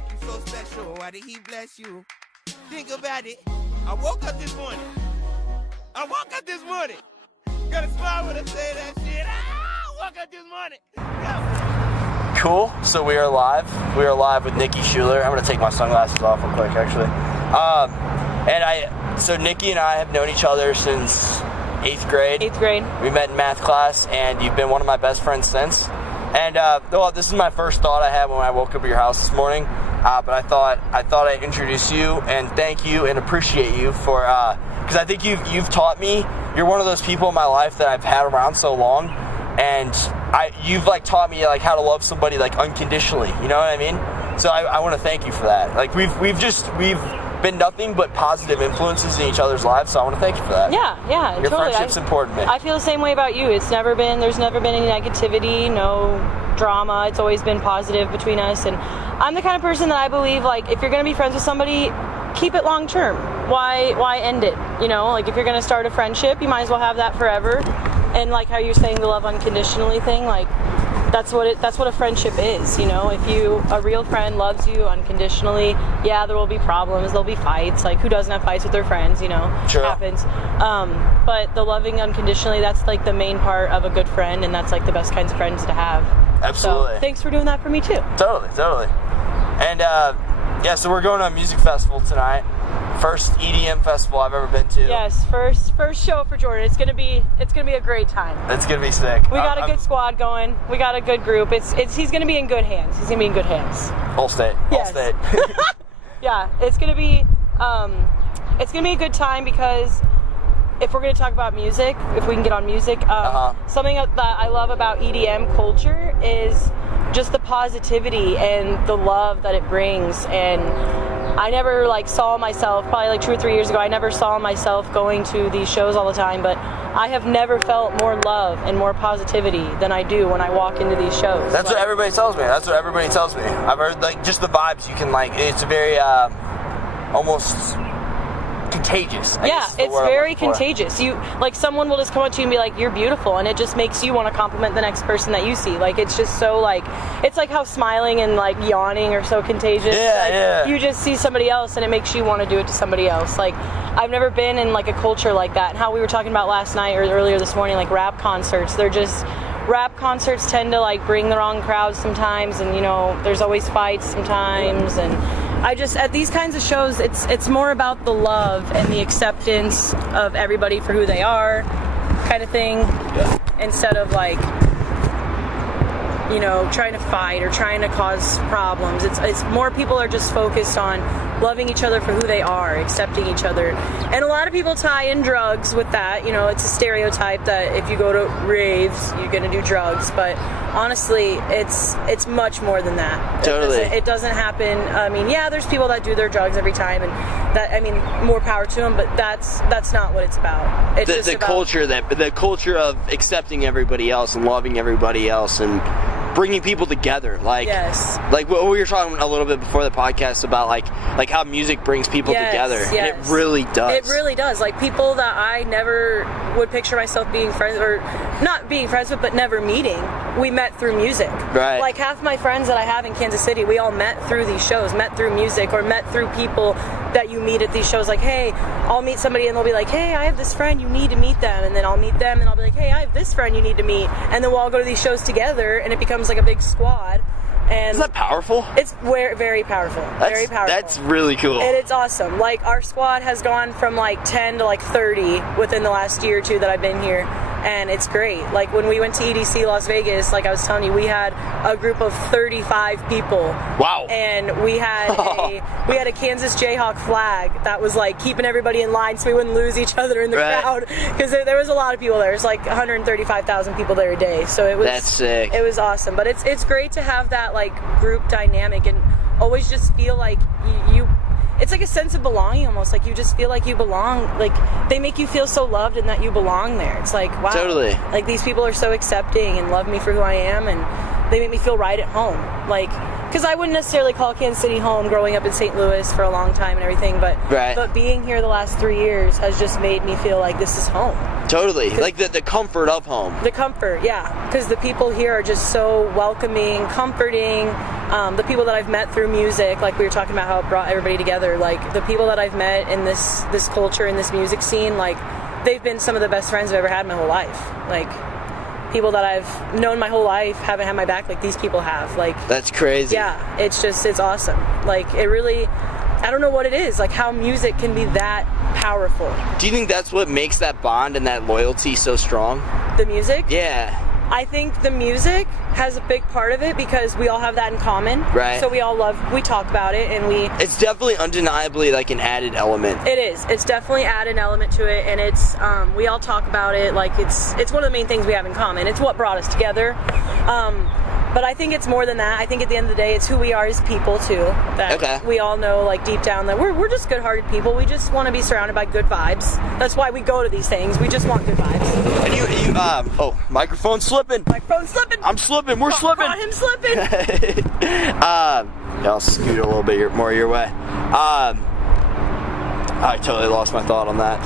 make you so special? Why did he bless you? Think about it. I woke up this morning. Got a smile when I say that shit. I woke up this morning. Cool. So we are live. We are live with Nikki Schuler. I'm going to take my sunglasses off real quick, actually. So Nikki and I have known each other since 8th grade. 8th grade. We met in math class, and you've been one of my best friends since. And this is my first thought I had when I woke up at your house this morning. But I thought I'd introduce you and thank you and appreciate you for because I think you've taught me. You're one of those people in my life that I've had around so long, and you've taught me how to love somebody unconditionally. You know what I mean? So I want to thank you for that. We've been nothing but positive influences in each other's lives, so I want to thank you for that. Yeah, Your totally. friendship's important to me. I feel the same way about you. There's never been any negativity, no drama. It's always been positive between us, and I'm the kind of person that I believe if you're going to be friends with somebody, keep it long term. Why end it? If you're going to start a friendship, you might as well have that forever. And how you're saying the love unconditionally thing, that's what a friendship is. If a real friend loves you unconditionally, yeah, there will be problems, there'll be fights. Who doesn't have fights with their friends? Sure. It happens. But the loving unconditionally, that's the main part of a good friend, and that's the best kinds of friends to have. Absolutely. So, thanks for doing that for me too. Totally. And so we're going to a music festival tonight. First EDM festival I've ever been to. Yes, first show for Jordan. It's gonna be a great time. It's gonna be sick. We got a good squad going. We got a good group. He's gonna be in good hands. Whole state. Yes. Yeah, it's gonna be a good time because if we're gonna talk about music, if we can get on music, something that I love about EDM culture is just the positivity and the love that it brings. And I never saw myself, probably 2 or 3 years ago, I never saw myself going to these shows all the time, but I have never felt more love and more positivity than I do when I walk into these shows. That's what everybody tells me. I've heard just the vibes you can it's very almost contagious. It's very contagious. You someone will just come up to you and be like, "You're beautiful," and it just makes you want to compliment the next person that you see. It's just so it's how smiling and yawning are so contagious. Yeah. You just see somebody else and it makes you want to do it to somebody else. I've never been in a culture like that. And how we were talking about last night or earlier this morning, rap concerts. Rap concerts tend to bring the wrong crowd sometimes, and there's always fights sometimes, and at these kinds of shows, it's more about the love and the acceptance of everybody for who they are, kind of thing, instead of trying to fight or trying to cause problems. It's more people are just focused on loving each other for who they are, accepting each other. And a lot of people tie in drugs with that. It's a stereotype that if you go to raves, you're going to do drugs. But honestly, it's much more than that. Totally. It doesn't happen. There's people that do their drugs every time, and more power to them, but that's not what it's about. It's the culture of accepting everybody else and loving everybody else and bringing people together. Yes. What we were talking a little bit before the podcast about how music brings people together. Yes. And it really does. It really does. People that I never would picture myself being friends or not being friends with, but never meeting. We met through music. Right. Half my friends that I have in Kansas City, we all met through these shows, met through music, or met through people that you meet at these shows. Hey, I'll meet somebody and they'll be like, "Hey, I have this friend, you need to meet them." And then I'll meet them and I'll be like, "Hey, I have this friend you need to meet." And then we'll all go to these shows together and it becomes a big squad. And isn't that powerful? It's very powerful. Very powerful. That's really cool. And it's awesome. Our squad has gone from 10 to 30 within the last year or two that I've been here. And it's great. When we went to EDC Las Vegas, I was telling you, we had a group of 35 people. Wow. And we had a Kansas Jayhawk flag that was keeping everybody in line so we wouldn't lose each other in the crowd. Because there was a lot of people there. There's 135,000 people there a day. So it was That's sick. It was awesome. But it's great to have that group dynamic and always just feel you it's a sense of belonging almost. You just feel you belong. They make you feel so loved and that you belong there. It's wow. Totally. These people are so accepting and love me for who I am, and they make me feel right at home. Because I wouldn't necessarily call Kansas City home growing up in St. Louis for a long time and everything, but being here the last 3 years has just made me feel this is home. Totally. The comfort of home. The comfort, yeah. Because the people here are just so welcoming, comforting, the people that I've met through music, like we were talking about how it brought everybody together, like the people that I've met in this culture, in this music scene, like they've been some of the best friends I've ever had in my whole life. Like people that I've known my whole life haven't had my back like these people have. Like that's crazy. Yeah, it's awesome. Like it really, I don't know what it is, like how music can be that powerful. Do you think that's what makes that bond and that loyalty so strong? The music? Yeah. I think the music has a big part of it because we all have that in common. Right. So we talk about it, and it's definitely undeniably like an added element. It is. It's definitely added an element to it, and it's, we all talk about it, like it's one of the main things we have in common. It's what brought us together. But I think it's more than that. I think at the end of the day, it's who we are as people too. That we all know, like deep down, that we're just good-hearted people. We just want to be surrounded by good vibes. That's why we go to these things. We just want good vibes. And you microphone's slipping. Microphone's slipping. I'm slipping. We're slipping. Caught him slipping. I'll scoot a little bit more your way. I totally lost my thought on that.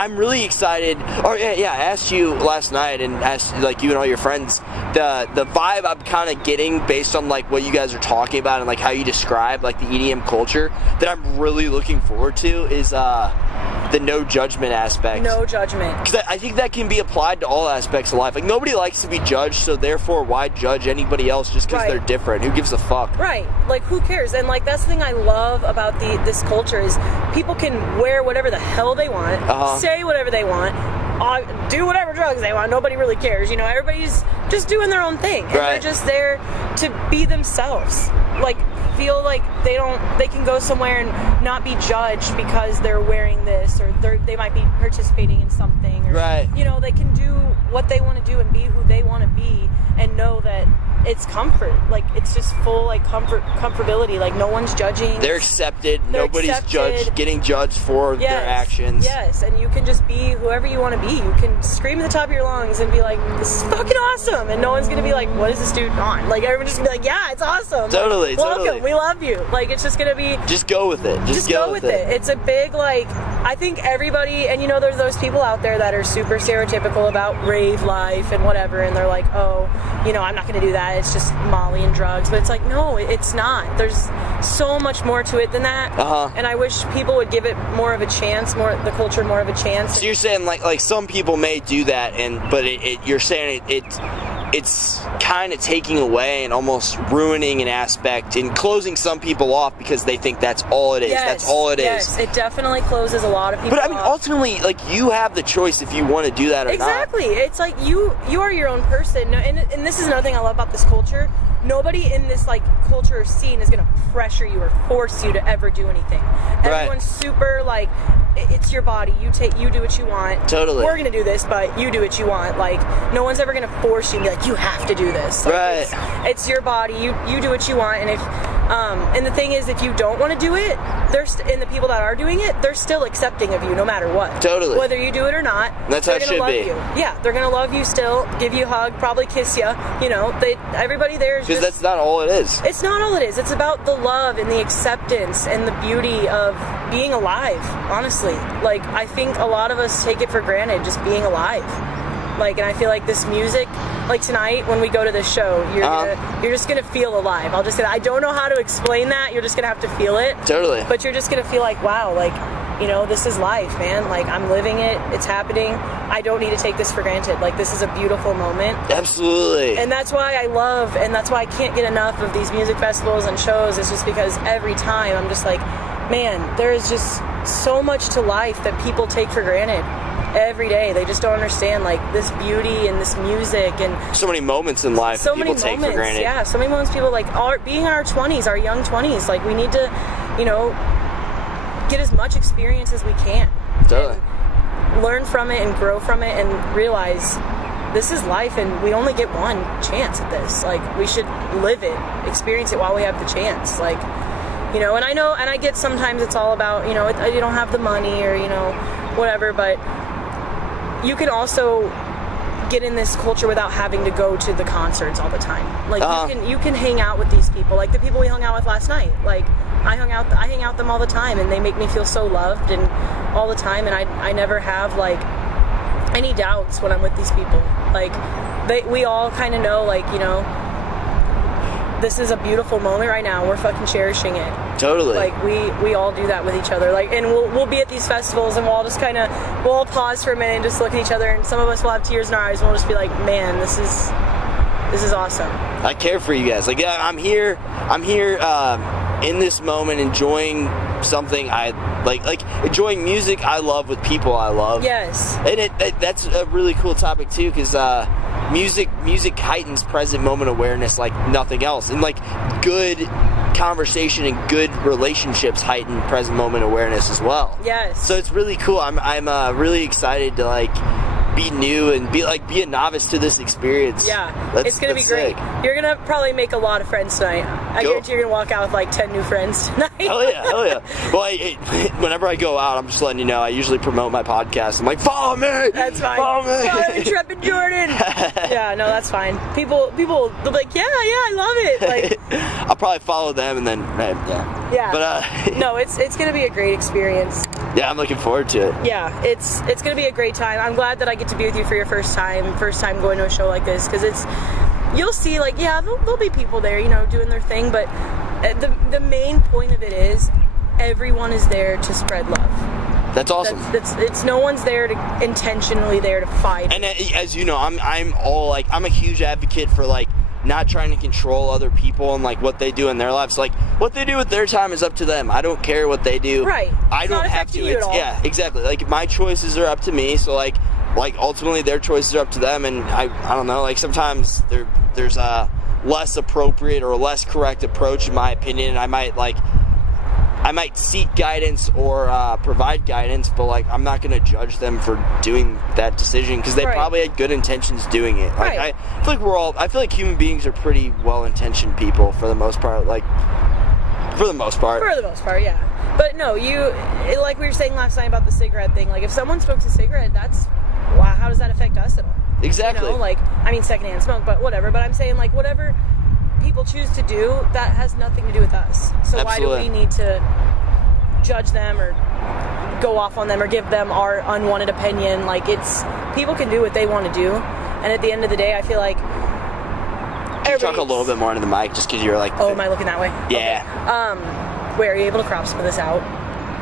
I'm really excited. I asked you last night and asked like you and all your friends the vibe I'm kind of getting based on like what you guys are talking about and like how you describe like the EDM culture that I'm really looking forward to is the no judgment aspect. No judgment. Because I think that can be applied to all aspects of life. Like nobody likes to be judged, so therefore why judge anybody else just because they're different? Who gives a fuck? Right. Like who cares? And like that's the thing I love about this culture is people can wear whatever the hell they want, say whatever they want, do whatever drugs they want. Nobody really cares. You know, everybody's just doing their own thing. And they're just there to be themselves. Like feel like they can go somewhere and not be judged because they're wearing this or they might be participating in something. Or, you know, they can do what they want to do and be who they want to be and know that it's comfort. Like it's just full like comfortability. Like no one's judging. They're accepted. Nobody's getting judged for their actions. Yes, and you can just be whoever you want to be. You can scream at the top of your lungs and be like, "This is fucking awesome!" And no one's gonna be like, "What is this dude on?" Like everyone's just gonna be like, "Yeah, it's awesome. Totally, welcome. We love you." Like it's just gonna be. Just go with it. Just go with it. It's a big like. I think everybody, and you know, there's those people out there that are super stereotypical about rave life and whatever, and they're like, "Oh, you know, I'm not gonna do that. It's just Molly and drugs." But it's like, no, it's not. There's so much more to it than that. And I wish people would give it more of a chance, the culture more of a chance. So you're saying like some people may do that, but you're saying it's kind of taking away and almost ruining an aspect and closing some people off because they think that's all it is. That's all it is. Yes, it definitely closes a lot of people off. But I mean, ultimately, like you have the choice if you want to do that or not. Exactly. It's like you are your own person, and this is another thing I love about this culture. Nobody in this like culture or scene is gonna pressure you or force you to ever do anything. Everyone's super like, it's your body. You do what you want. Totally. We're gonna do this, but you do what you want. Like no one's ever gonna force you and be like, you have to do this. Like, it's your body. You do what you want, and if and the thing is, if you don't want to do it, and the people that are doing it, they're still accepting of you no matter what. Totally. Whether you do it or not. That's how it should be. Yeah, they're gonna love you still, give you a hug, probably kiss you. You know, everybody there is. Because that's not all it is. It's not all it is. It's about the love and the acceptance and the beauty of being alive, honestly. Like, I think a lot of us take it for granted, just being alive. Like, and I feel like this music, like tonight when we go to this show, you're just gonna feel alive. I don't know how to explain that. You're just gonna have to feel it. Totally. But you're just gonna feel like, wow, like, you know, this is life, man. Like, I'm living it. It's happening. I don't need to take this for granted. Like, this is a beautiful moment. Absolutely. And that's why I love, and that's why I can't get enough of these music festivals and shows. It's just because every time I'm just like, man, there is just so much to life that people take for granted. Every day, they just don't understand like this beauty and this music and so many moments in life that people take for granted. Yeah, so many moments people like being in our 20s, our young 20s. Like we need to, you know, get as much experience as we can. Totally. And learn from it and grow from it and realize this is life and we only get one chance at this. Like we should live it, experience it while we have the chance. Like, you know, and I know, and I get sometimes it's all about, you know, you don't have the money or, you know, whatever, but you can also get in this culture without having to go to the concerts all the time. Like you can hang out with these people, like the people we hung out with last night. Like I hang out with them all the time, and they make me feel so loved and all the time. And I never have like any doubts when I'm with these people. Like we all kind of know, like, you know, this is a beautiful moment right now. We're fucking cherishing it. Totally. Like we all do that with each other. Like, and we'll be at these festivals and we'll all just we'll all pause for a minute and just look at each other, and some of us will have tears in our eyes and we'll just be like, man, this is awesome. I care for you guys. Like, yeah, I'm here in this moment, enjoying something I like enjoying music I love with people I love. Yes. And that's a really cool topic too, because music heightens present moment awareness like nothing else, and like good conversation and good relationships heighten present moment awareness as well. Yes. So it's really cool. I'm really excited to like be new and be a novice to this experience. Yeah, it's gonna be great. Sick. You're gonna probably make a lot of friends tonight. I guarantee you're gonna walk out with like 10 new friends tonight. Hell yeah. Well, whenever I go out, I'm just letting you know, I usually promote my podcast. I'm like, follow me! That's fine. Follow me! Follow Intrepid Jordan! Yeah, no, that's fine. People, they'll be like, yeah, I love it. Like, I'll probably follow them and then, yeah. Yeah. But, no, it's gonna be a great experience. Yeah, I'm looking forward to it. Yeah, it's gonna be a great time. I'm glad that I get to be with you for your first time going to a show like this, because you'll see, like, yeah, there'll be people there, you know, doing their thing, but the main point of it is everyone is there to spread love. That's awesome. It's no one's there to intentionally there to fight. And as you know, I'm a huge advocate for like not trying to control other people and like what they do in their lives. Like, what they do with their time is up to them. I don't care what they do. Right. I don't have to. Yeah, exactly. Like, my choices are up to me. So like ultimately their choices are up to them. And I don't know. Like, sometimes there's a less appropriate or less correct approach in my opinion. And I might seek guidance or provide guidance, but like, I'm not gonna judge them for doing that decision, because they probably had good intentions doing it. Like, I feel like human beings are pretty well-intentioned people for the most part. Like, for the most part, yeah. But no, like we were saying last night about the cigarette thing. Like, if someone smokes a cigarette, how does that affect us at all? Exactly. You know, like, I mean, secondhand smoke, but whatever. But I'm saying, like, whatever people choose to do, that has nothing to do with us. So Why do we need to judge them or go off on them or give them our unwanted opinion? Like, people can do what they want to do, and at the end of the day, I feel like talk a little bit more into the mic, just because you're like, oh, am I looking that way? Yeah. Okay. Wait, are you able to crop some of this out?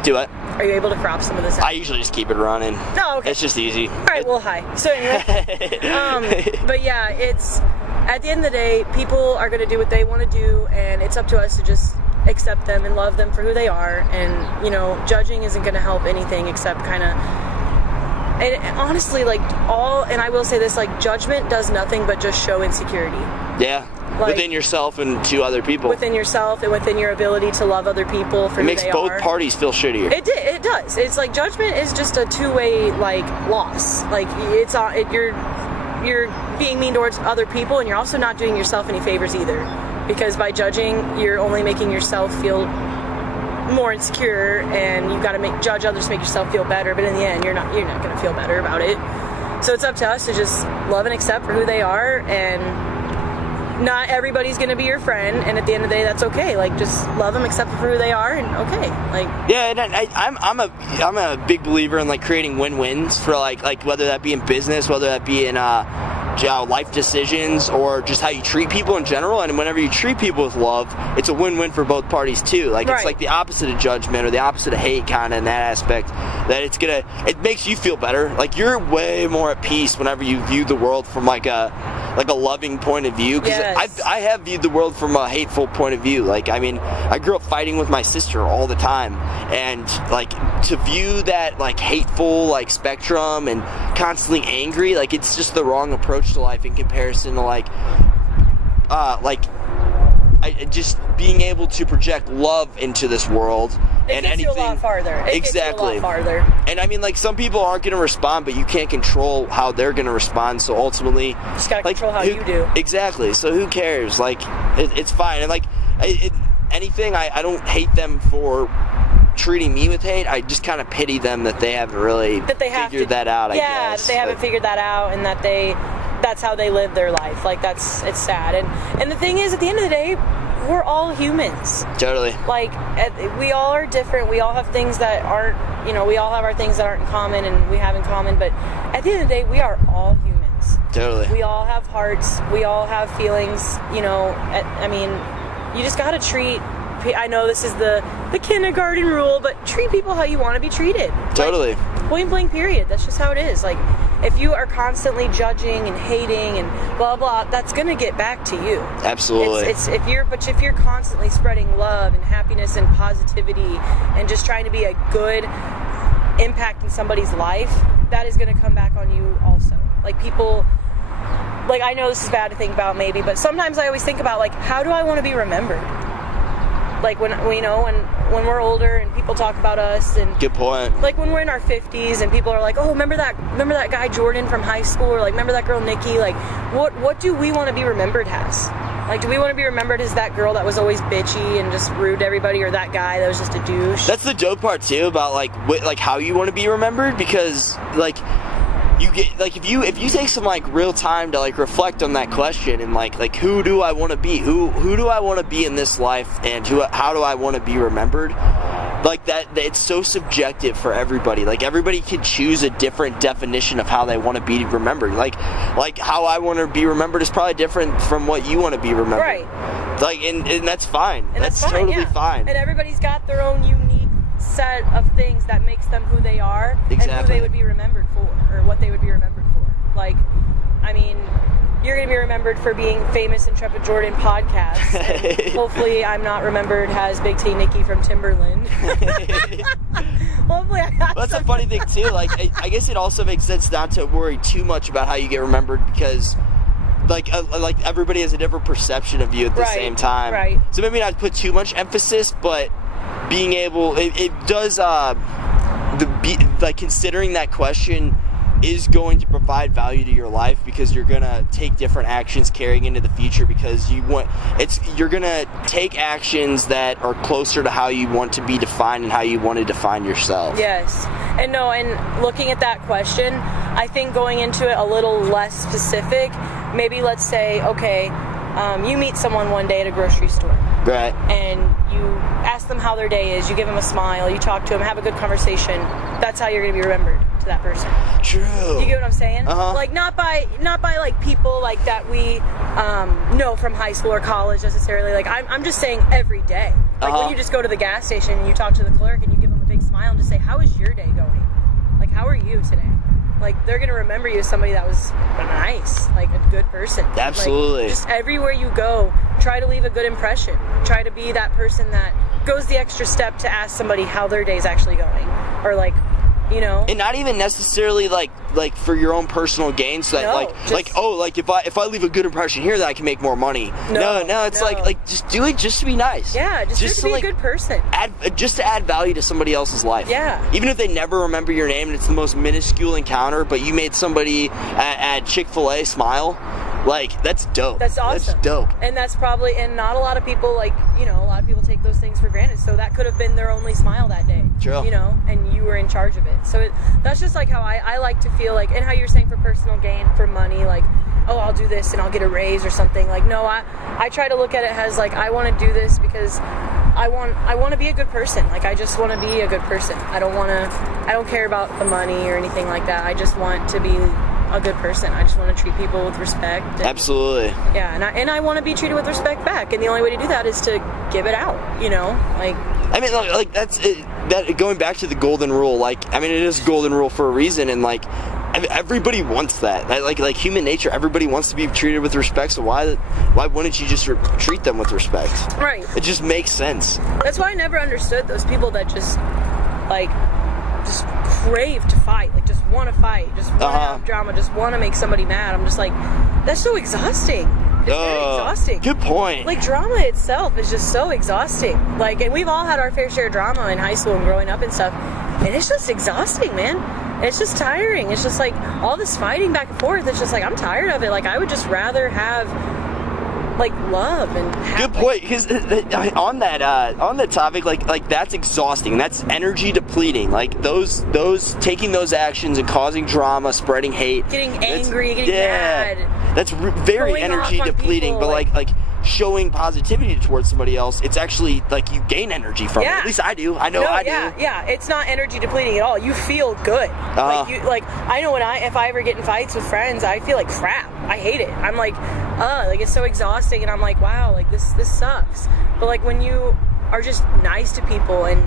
Do what? Are you able to crop some of this out? I usually just keep it running. No, okay. It's just easy. All right, well, hi. So anyway, but yeah, it's at the end of the day, people are going to do what they want to do, and it's up to us to just accept them and love them for who they are. And, you know, judging isn't going to help anything except kind of, and honestly, like, and I will say this, like, judgment does nothing but just show insecurity. Yeah. Like, within yourself and to other people. Within yourself and within your ability to love other people for who they are. It makes both parties feel shittier. It does. It's like, judgment is just a two-way, like, loss. Like, you're being mean towards other people, and you're also not doing yourself any favors either. Because by judging, you're only making yourself feel more insecure, and you've got to judge others to make yourself feel better. But in the end, you're not going to feel better about it. So it's up to us to just love and accept for who they are, and not everybody's going to be your friend, and at the end of the day, that's okay. Like, just love them, accept them for who they are, and okay. Like, yeah, and I'm a big believer in like creating win-wins for like whether that be in business, whether that be in life decisions, or just how you treat people in general. And whenever you treat people with love, it's a win-win for both parties too. Like, it's like the opposite of judgment or the opposite of hate, kind of, in that aspect. That it makes you feel better. Like, you're way more at peace whenever you view the world from like a loving point of view, because I have viewed the world from a hateful point of view. Like, I mean, I grew up fighting with my sister all the time, and like, to view that like hateful like spectrum and constantly angry, like, it's just the wrong approach to life in comparison to just being able to project love into this world. It gets you a lot farther. Exactly. And I mean, like, some people aren't going to respond, but you can't control how they're going to respond. So ultimately, you just got to control how you do. Exactly. So who cares? Like, it's fine. And like, anything, I don't hate them for treating me with hate. I just kind of pity them that they haven't really figured that out. I guess. Yeah, that they haven't figured that out, and that that's how they live their life. Like, it's sad. And the thing is, at the end of the day, we're all humans. Totally. Like, we all are different. We all have things that aren't, we all have our things that aren't in common and we have in common. But at the end of the day, we are all humans. Totally. We all have hearts. We all have feelings. You know, I mean, you just got to treat. I know this is the kindergarten rule, but treat people how you want to be treated. Totally. Like, point blank, period. That's just how it is. Like, if you are constantly judging and hating and blah blah, that's gonna get back to you. Absolutely. If you're constantly spreading love and happiness and positivity and just trying to be a good impact in somebody's life, that is gonna come back on you also. Like, people, like, I know this is bad to think about maybe, but sometimes I always think about, like, how do I want to be remembered? Like, when we're older and people talk about us, and good point. Like, when we're in our 50s and people are like, oh, remember that guy Jordan from high school, or like, remember that girl Nikki? Like, what do we want to be remembered as? Like, do we want to be remembered as that girl that was always bitchy and just rude to everybody, or that guy that was just a douche? That's the dope part too about like how you want to be remembered, because like you get, like, if you take some like real time to like reflect on that question and like who do I want to be? Who do I want to be in this life, and how do I want to be remembered? Like that it's so subjective for everybody. Like, everybody can choose a different definition of how they want to be remembered. Like how I want to be remembered is probably different from what you want to be remembered. Right. Like, and that's fine. And that's fine, totally yeah. fine. And everybody's got their own unique set of things that makes them who they are. Exactly. And who they would be remembered for, or what they would be remembered for. Like, I mean, you're going to be remembered for being famous Intrepid Jordan podcast. And hopefully I'm not remembered as Big T Nikki from Timberland. Hopefully I got That's a funny thing too. Like, I guess it also makes sense not to worry too much about how you get remembered, because like everybody has a different perception of you at the same time. Right. So maybe not put too much emphasis, but being able, it does, like, considering that question is going to provide value to your life, because you're gonna take different actions carrying into the future, because you're gonna take actions that are closer to how you want to be defined and how you want to define yourself. Yes. And looking at that question, I think going into it a little less specific, maybe let's say, okay, you meet someone one day at a grocery store. Right. And you ask them how their day is, you give them a smile, you talk to them, have a good conversation. That's how you're going to be remembered to that person. True. You get what I'm saying? Uh-huh. Like, not by like people like that we know from high school or college necessarily. Like, I'm just saying every day. Like, when you just go to the gas station and you talk to the clerk and you give them a big smile and just say, how is your day going? Like, how are you today? Like, they're going to remember you as somebody that was nice, like a good person. Absolutely. Like, just everywhere you go, try to leave a good impression. Try to be that person that goes the extra step to ask somebody how their day's actually going. Or, like, you know. And not even necessarily like for your own personal gain, so that if I leave a good impression here, that I can make more money. No, it's like just do it just to be nice. Yeah, just to be a good person. Just to add value to somebody else's life. Yeah. Even if they never remember your name and it's the most minuscule encounter, but you made somebody at Chick-fil-A smile. Like, that's dope. That's awesome. That's dope. And that's probably, and not a lot of people, like, you know, a lot of people take those things for granted. So that could have been their only smile that day. True. You know, and you were in charge of it. So that's just like how I like to feel, like, and how you're saying for personal gain, for money, like, oh, I'll do this and I'll get a raise or something. Like, no, I try to look at it as, like, I want to do this because I want to be a good person. Like, I just want to be a good person. I don't care about the money or anything like that. I just want to be a good person. I just want to treat people with respect. Absolutely. Yeah, and I want to be treated with respect back. And the only way to do that is to give it out, you know? Like, I mean, like that's it, that going back to the golden rule, like, I mean, it is a golden rule for a reason, and like everybody wants that. Like human nature, everybody wants to be treated with respect, so why wouldn't you just treat them with respect? Right. It just makes sense. That's why I never understood those people that just crave to fight, like, just want to fight, just want to have drama, just want to make somebody mad. I'm just like, that's so exhausting. It's very exhausting. Good point. Like, drama itself is just so exhausting. Like, and we've all had our fair share of drama in high school and growing up and stuff, and it's just exhausting, man. It's just tiring. It's just like all this fighting back and forth. It's just like, I'm tired of it. Like, I would just rather have, like, love and have, good point, because on that topic, like that's exhausting. That's energy depleting. Like, those taking those actions and causing drama, spreading hate, getting angry, getting mad, that's very energy depleting. But like showing positivity towards somebody else, it's actually like you gain energy from it. At least I do. I know I do. Yeah, it's not energy depleting at all. You feel good. I know if I ever get in fights with friends, I feel like crap. I hate it. I'm like it's so exhausting, and I'm like, wow, like this sucks. But like when you are just nice to people and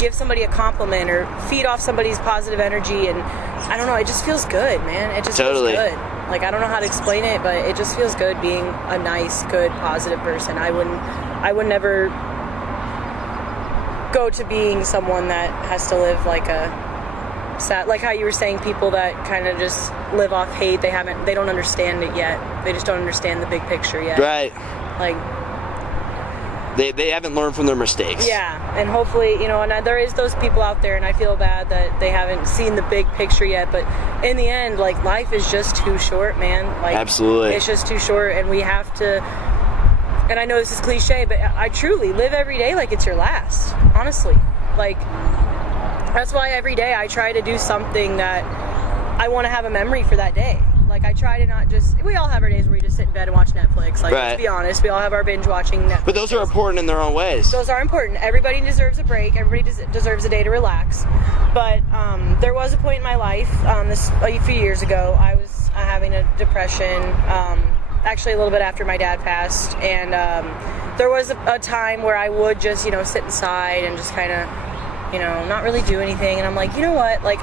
give somebody a compliment or feed off somebody's positive energy, and I don't know, it just feels good, man. It just feels good. Like, I don't know how to explain it, but it just feels good being a nice, good, positive person. I would never go to being someone that has to live like a sad, like how you were saying, people that kind of just live off hate. They don't understand it yet. They just don't understand the big picture yet. Right. Like, They haven't learned from their mistakes. Yeah, and hopefully, and there is those people out there, and I feel bad that they haven't seen the big picture yet, but in the end, like, life is just too short, man. Like, absolutely. It's just too short, and we have to, and I know this is cliche, but I truly live every day like it's your last, honestly. Like, that's why every day I try to do something that I want to have a memory for that day. Like, I try to not just, we all have our days where we just sit in bed and watch Netflix. Like, let's be honest, we all have our binge watching Netflix. But those are important in their own ways. Those are important. Everybody deserves a break. Everybody deserves a day to relax. But there was a point in my life, a few years ago, I was having a depression, actually a little bit after my dad passed. And there was a time where I would just, sit inside and just kind of, not really do anything. And I'm like, you know what? Like,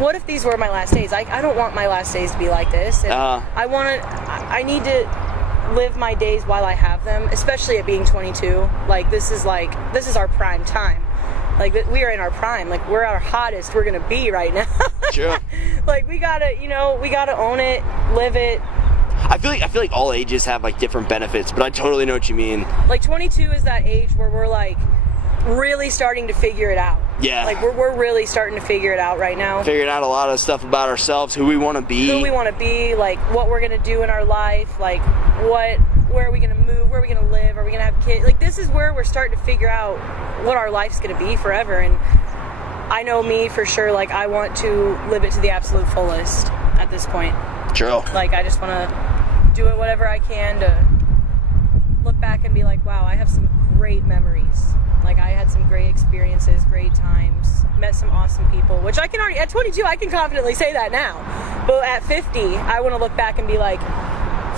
what if these were my last days? I don't want my last days to be like this. And I need to live my days while I have them, especially at being 22. Like, this is our prime time. Like, we are in our prime. Like, we're our hottest we're going to be right now. Sure. Like, we gotta own it, live it. I feel like all ages have, like, different benefits, but I totally know what you mean. Like, 22 is that age where we're, like, really starting to figure it out. Yeah. Like, we're really starting to figure it out right now. Figuring out a lot of stuff about ourselves, who we want to be. Like, what we're going to do in our life, like, where are we going to move, where are we going to live, are we going to have kids? Like, this is where we're starting to figure out what our life's going to be forever. And I know me for sure, like, I want to live it to the absolute fullest at this point. True. Like, I just want to do it whatever I can to look back and be like, wow, I have some great memories. Like, I had some great experiences, great times, met some awesome people, which I can already, at 22, I can confidently say that now. But at 50, I want to look back and be like,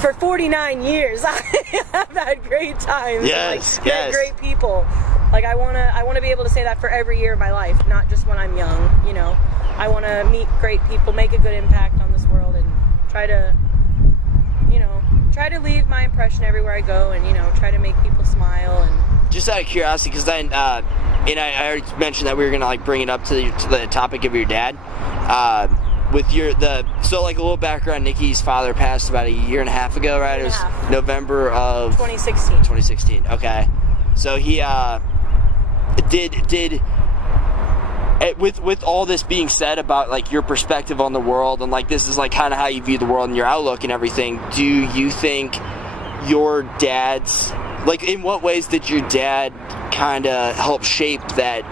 for 49 years, I have had great times. Yes, like, met great people. Like, I want to be able to say that for every year of my life, not just when I'm young, I want to meet great people, make a good impact on this world, and try to leave my impression everywhere I go, and, try to make people smile. And just out of curiosity, because I already mentioned that we were gonna, like, bring it up to the topic of your dad. So, like, a little background, Nikki's father passed about a year and a half ago, right? It was November of 2016. 2016. Okay. So he with all this being said about, like, your perspective on the world, and, like, this is, like, kind of how you view the world and your outlook and everything, do you think your dad's, like, in what ways did your dad kind of help shape that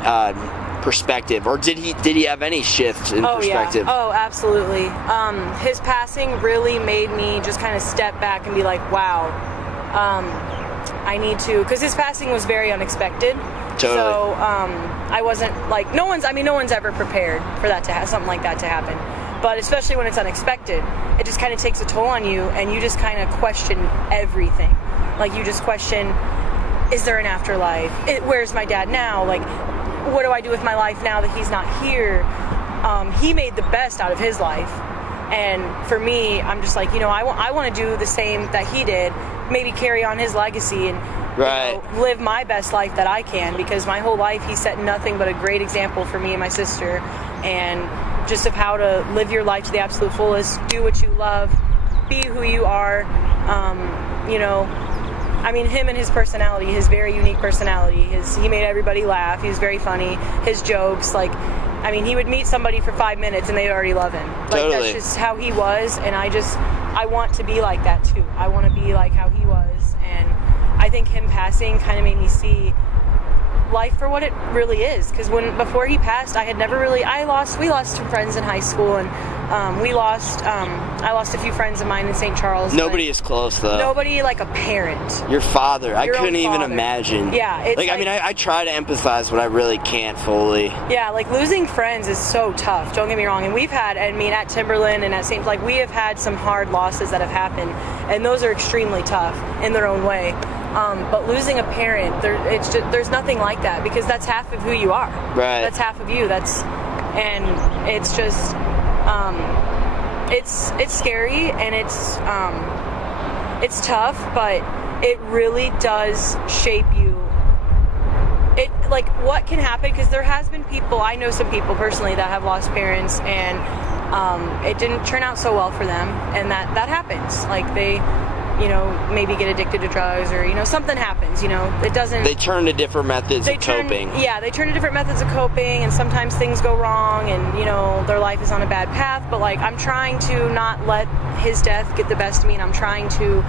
perspective, or did he have any shift in perspective? Oh, absolutely. His passing really made me just kind of step back and be like, wow, I need to, because his passing was very unexpected. Totally. So I wasn't, like, no one's ever prepared for that to have something like that to happen. But especially when it's unexpected, it just kind of takes a toll on you, and you just kind of question everything. Like, you just question, is there an afterlife? Where's my dad now? Like, what do I do with my life now that he's not here? He made the best out of his life. And for me, I'm just like, I want to do the same that he did, maybe carry on his legacy and live my best life that I can, because my whole life he set nothing but a great example for me and my sister, and just of how to live your life to the absolute fullest, do what you love, be who you are. Him and his personality, his very unique personality, he made everybody laugh. He was very funny. His jokes, he would meet somebody for 5 minutes and they'd already love him. Like, totally. That's just how he was, and I want to be like that too. I want to be like how he was, and I think him passing kind of made me see life for what it really is. Because before he passed, I had never really, we lost some friends in high school, and I lost a few friends of mine in St. Charles. Nobody is close, though. Nobody like a parent. Your father. I couldn't even father. imagine. Yeah. It's like, I mean, I try to empathize, but I really can't fully. Yeah, like losing friends is so tough. Don't get me wrong. And we've had, at Timberland and at St. Like, we have had some hard losses that have happened, and those are extremely tough in their own way. But losing a parent, there's nothing like that, because that's half of who you are. Right. That's half of you. And it's just, it's scary, and it's tough, but it really does shape you. It, like, what can happen, because there has been people, I know some people personally that have lost parents, and it didn't turn out so well for them, and that happens. Like, they, maybe get addicted to drugs, or, something happens, it doesn't... They turn to different methods of coping. Yeah, they turn to different methods of coping, and sometimes things go wrong, and, their life is on a bad path, but, like, I'm trying to not let his death get the best of me, and I'm trying to,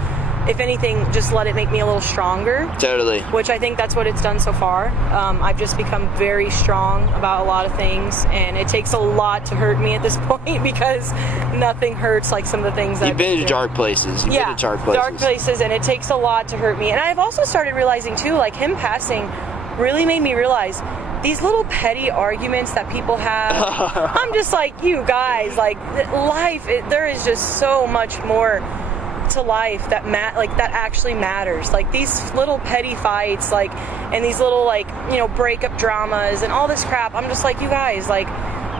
if anything, just let it make me a little stronger. Totally. Which I think that's what it's done so far. I've just become very strong about a lot of things, and it takes a lot to hurt me at this point, because nothing hurts like some of the things that You've been to dark places. You've been to dark places, and it takes a lot to hurt me. And I've also started realizing too, like, him passing really made me realize these little petty arguments that people have. I'm just like, you guys, like, life, there is just so much more to life that that actually matters. Like, these little petty fights, like, and these little, like, breakup dramas and all this crap. I'm just like, you guys, like,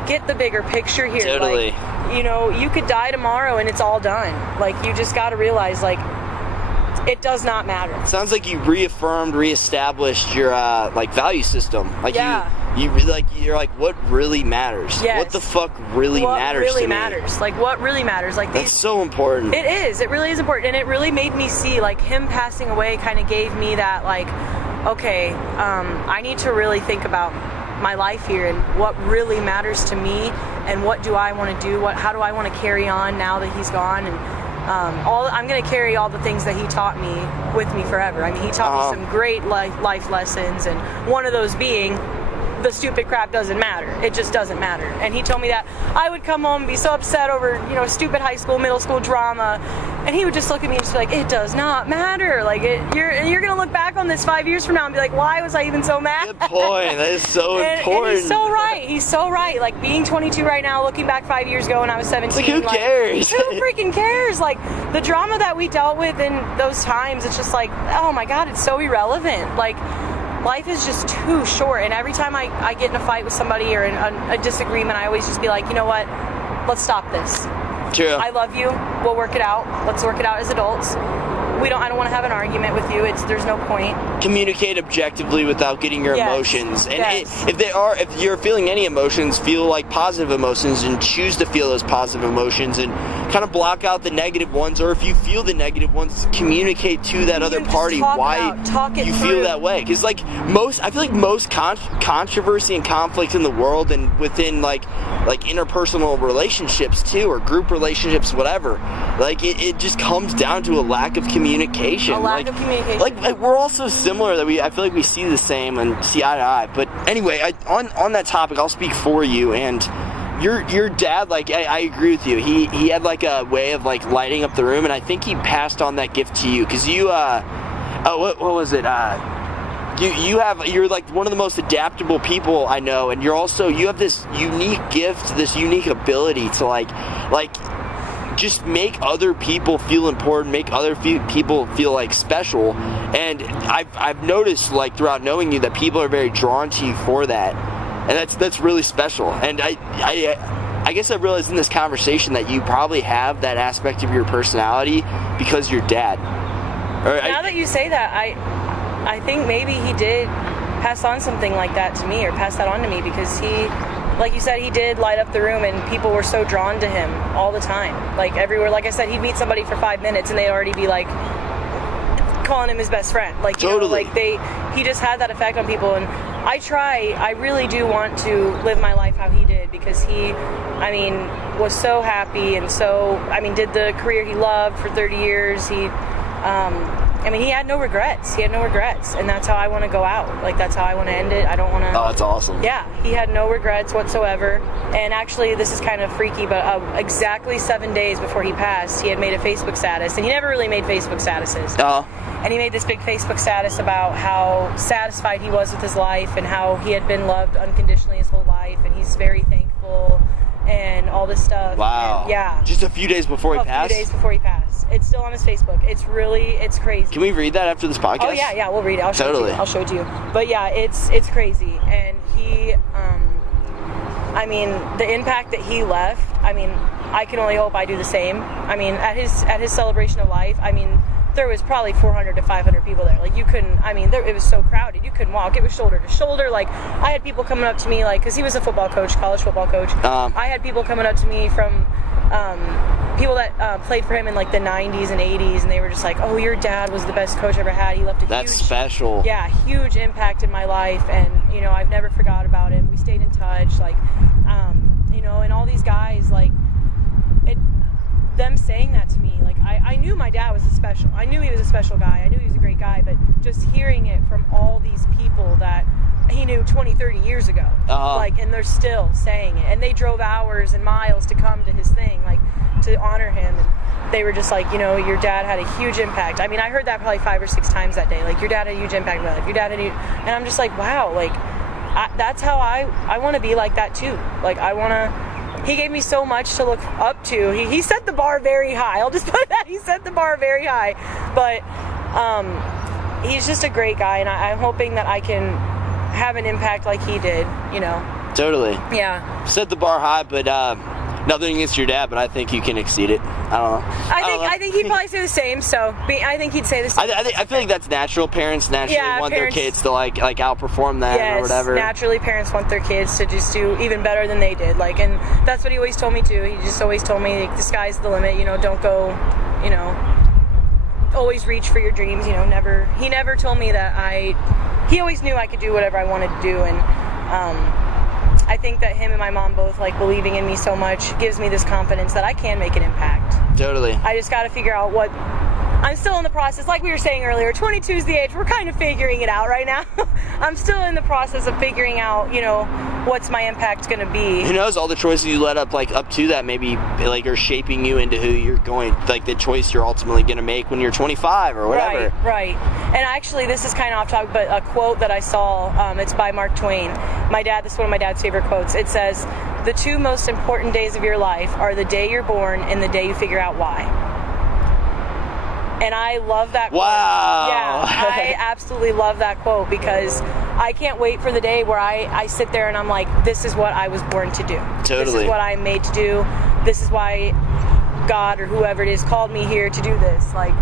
get the bigger picture here. Totally. Like, you could die tomorrow and it's all done. Like, you just got to realize, like, it does not matter. Sounds like you reestablished your value system. Like, yeah. You're like, what really matters? Yes. What the fuck really matters? What really to me? matters? Like, what really matters? Like, that's so important. It is. It really is important, and it really made me see, like, him passing away kind of gave me that, like, okay, I need to really think about my life here and what really matters to me, and what do I want to do? How do I want to carry on now that he's gone? And I'm going to carry all the things that he taught me with me forever. I mean, he taught me some great life lessons, and one of those being, the stupid crap doesn't matter. It just doesn't matter. And he told me that I would come home and be so upset over, stupid high school, middle school drama, and he would just look at me and just be like, it does not matter. Like, you're gonna look back on this 5 years from now and be like, why was I even so mad? Good point. That is so important. And he's so right. He's so right. Like, being 22 right now, looking back 5 years ago when I was 17. Like, who cares? Who freaking cares? Like, the drama that we dealt with in those times, it's just like, oh my God, it's so irrelevant. Like, life is just too short, and every time I get in a fight with somebody or in a disagreement, I always just be like, you know what? Let's stop this. True. I love you. We'll work it out. Let's work it out as adults. I don't want to have an argument with you. There's no point. Communicate objectively without getting your emotions. And if you're feeling any emotions, feel like positive emotions and choose to feel those positive emotions and kind of block out the negative ones. Or if you feel the negative ones, communicate to that other party why you feel that way. Because I feel like most controversy and conflict in the world and within like interpersonal relationships too, or group relationships, whatever, like it just comes down to a lack of communication. A lack of communication. Like we're all so similar that I feel like we see the same and see eye to eye. But anyway, on that topic, I'll speak for you. And your dad, like, I agree with you. He had like a way of like lighting up the room, and I think he passed on that gift to you because you what was it? You're like one of the most adaptable people I know, and you have this unique gift, this unique ability to like just make other people feel important, make other people feel like special. And I've noticed, like, throughout knowing you, that people are very drawn to you for that, and that's really special. And I guess I realized in this conversation that you probably have that aspect of your personality because you're dad. Now that you say that, I think maybe he did pass on something like that to me, or pass that on to me, because he, like you said, he did light up the room, and people were so drawn to him all the time. Like, everywhere. Like I said, he'd meet somebody for 5 minutes and they'd already be like calling him his best friend. Like, totally. He just had that effect on people. And I really do want to live my life how he did, because he, was so happy and so, did the career he loved for 30 years. He I mean, he had no regrets. And that's how I want to go out. Like, that's how I want to end it. I don't want to... Oh, that's awesome. Yeah, he had no regrets whatsoever. And actually, this is kind of freaky, but exactly 7 days before he passed, he had made a Facebook status. And he never really made Facebook statuses. Oh. And he made this big Facebook status about how satisfied he was with his life and how he had been loved unconditionally his whole life. And he's very thankful and all this stuff. Wow. And, yeah. Just a few days before he passed? A few days before he passed. It's still on his Facebook. It's crazy. Can we read that after this podcast? Oh, yeah, we'll read it. I'll show it to you. But yeah, it's crazy. And he, I mean, the impact that he left, I mean, I can only hope I do the same. I mean, at his celebration of life, I mean, there was probably 400 to 500 people there. Like, you couldn't, I mean, it was so crowded. You couldn't walk. It was shoulder to shoulder. Like, I had people coming up to me, like, because he was a football coach, college football coach. I had people coming up to me from people that played for him in, like, the 90s and 80s, and they were just like, oh, your dad was the best coach I ever had. He left a That's special. Yeah, huge impact in my life, and, you know, I've never forgot about him. We stayed in touch, like, you know, and all these guys, like, them saying that to me, like, I knew my dad was special. I knew he was a special guy. I knew he was a great guy, but just hearing it from all these people that he knew 20, 30 years ago, like, and they're still saying it. And they drove hours and miles to come to his thing, like, to honor him. And they were just like, you know, your dad had a huge impact. I mean, I heard that probably 5 or 6 times that day. Like, your dad had a huge impact in my life. Your dad had a huge... And I'm just like, wow, like, that's how I want to be like that too. Like, I want to... He gave me so much to look up to. He set the bar very high. I'll just put that. He set the bar very high. But he's just a great guy, and I'm hoping that I can have an impact like he did, you know. Totally. Yeah. Set the bar high, but nothing against your dad, but I think you can exceed it. I don't know. I think he'd probably say the same, so I think he'd say the same. I feel like that's natural. Parents naturally want their kids to like outperform them or whatever. Naturally, parents want their kids to just do even better than they did. Like, and that's what he always told me too. He just always told me, like, the sky's the limit. You know, don't go, you know, always reach for your dreams. You know, never. He never told me that he always knew I could do whatever I wanted to do, and I think that him and my mom both, like, believing in me so much gives me this confidence that I can make an impact. Totally. I just got to figure out what... I'm still in the process, like we were saying earlier, 22 is the age. We're kind of figuring it out right now. I'm still in the process of figuring out, you know, what's my impact going to be. Who knows, all the choices you led up to that maybe, like, are shaping you into who you're going, like, the choice you're ultimately going to make when you're 25 or whatever. Right. And actually, this is kind of off topic, but a quote that I saw, it's by Mark Twain. This is one of my dad's favorite quotes. It says, "The 2 most important days of your life are the day you're born and the day you figure out why." And I love that quote. Wow. Yeah, I absolutely love that quote, because I can't wait for the day where I sit there and I'm like, this is what I was born to do. Totally. This is what I'm made to do. This is why God or whoever it is called me here to do this. Like,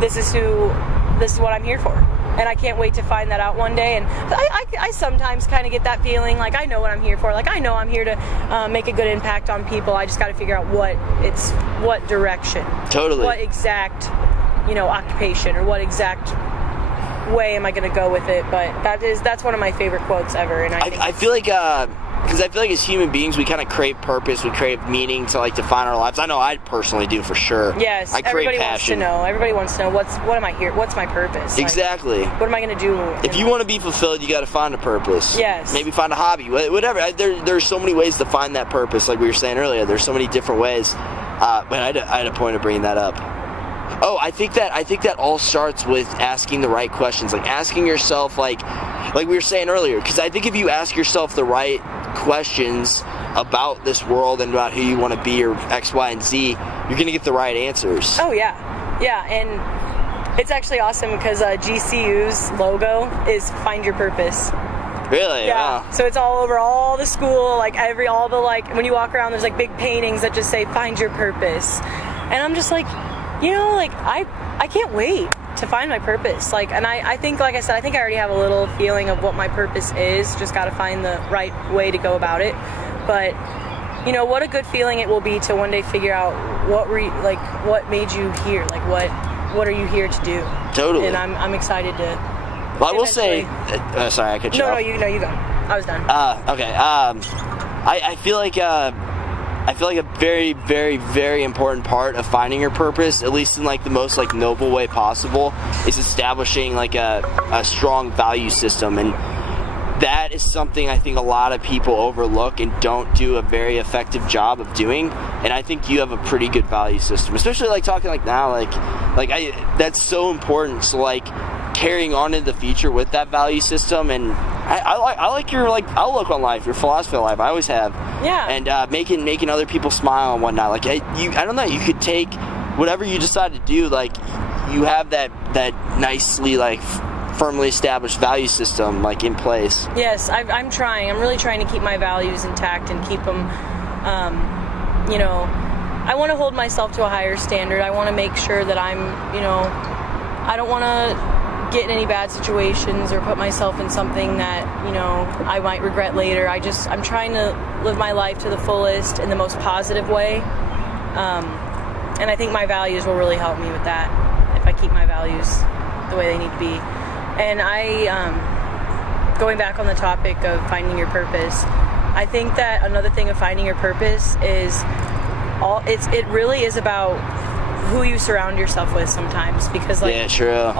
this is what I'm here for. And I can't wait to find that out one day. And I sometimes kind of get that feeling, like, I know what I'm here for. Like, I know I'm here to make a good impact on people. I just got to figure out what direction. Totally. What exact, you know, occupation, or what exact way am I going to go with it. But that's one of my favorite quotes ever. And I feel like because I feel like as human beings, we kind of crave purpose, we crave meaning to, like, define our lives. I know I personally do, for sure. Yes, I crave passion. Wants to know. Everybody wants to know what am I here? What's my purpose? Exactly. Like, what am I going to do? If you want to be fulfilled, you got to find a purpose. Yes. Maybe find a hobby, whatever. There's so many ways to find that purpose, like we were saying earlier. There's so many different ways. But I had a point of bringing that up. Oh, I think that all starts with asking the right questions, like asking yourself, like we were saying earlier, because I think if you ask yourself the right questions about this world and about who you want to be, or X, Y, and Z, you're going to get the right answers. Oh, yeah, and it's actually awesome because GCU's logo is Find Your Purpose. Really? Yeah. Wow. So it's all over all the school, like when you walk around, there's like big paintings that just say Find Your Purpose. And I'm just like, you know, like, I can't wait to find my purpose. Like, and I think, like I said, I think I already have a little feeling of what my purpose is. Just got to find the right way to go about it. But, you know, what a good feeling it will be to one day figure out what made you here. Like, what are you here to do? Totally. And I'm excited to. Well, I will say, sorry, I cut you off. No, you go. I was done. Okay. I feel like I feel like a very, very, very important part of finding your purpose, at least in like the most like noble way possible, is establishing like a strong value system. And that is something I think a lot of people overlook and don't do a very effective job of doing. And I think you have a pretty good value system, especially like talking like now, that's so important. So like carrying on into the future with that value system, and I like your like outlook on life, your philosophy of life. I always have. Yeah. And making other people smile and whatnot. Like I don't know, you could take whatever you decide to do. Like you have that nicely like firmly established value system like in place. Yes, I'm really trying to keep my values intact and keep them, I want to hold myself to a higher standard. I want to make sure that I'm, I don't want to get in any bad situations or put myself in something that, I might regret later. I'm trying to live my life to the fullest in the most positive way. And I think my values will really help me with that if I keep my values the way they need to be. And going back on the topic of finding your purpose, I think that another thing of finding your purpose is it really is about who you surround yourself with sometimes, because like, yeah, true.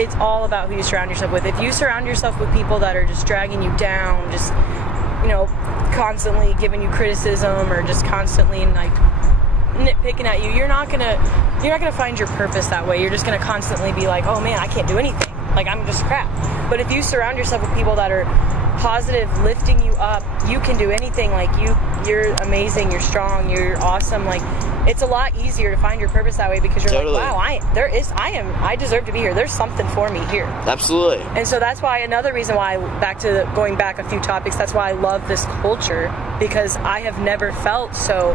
It's all about who you surround yourself with. If you surround yourself with people that are just dragging you down, just constantly giving you criticism or just constantly like nitpicking at you, you're not gonna find your purpose that way. You're just gonna constantly be like, oh man, I can't do anything. Like, I'm just crap. But if you surround yourself with people that are positive, lifting you up, you can do anything. Like, you're amazing, you're strong, you're awesome. Like, it's a lot easier to find your purpose that way, because you're totally. like, wow, I deserve to be here. There's something for me here. Absolutely. And so that's why, another reason why, going back a few topics, that's why I love this culture, because I have never felt so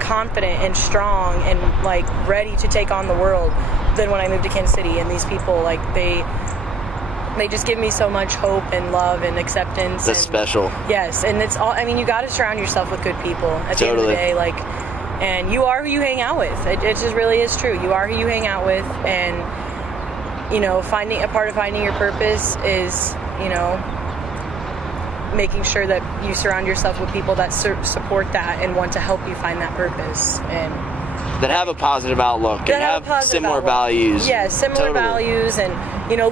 confident and strong and like ready to take on the world than when I moved to Kansas City. And these people, like, they just give me so much hope and love and acceptance. That's special. Yes, and it's all, you got to surround yourself with good people at the end of the day, like, and you are who you hang out with. It just really is true. You are who you hang out with, and finding a part of finding your purpose is making sure that you surround yourself with people that support that and want to help you find that purpose, and that have a positive outlook and have similar values. Yeah, similar values, and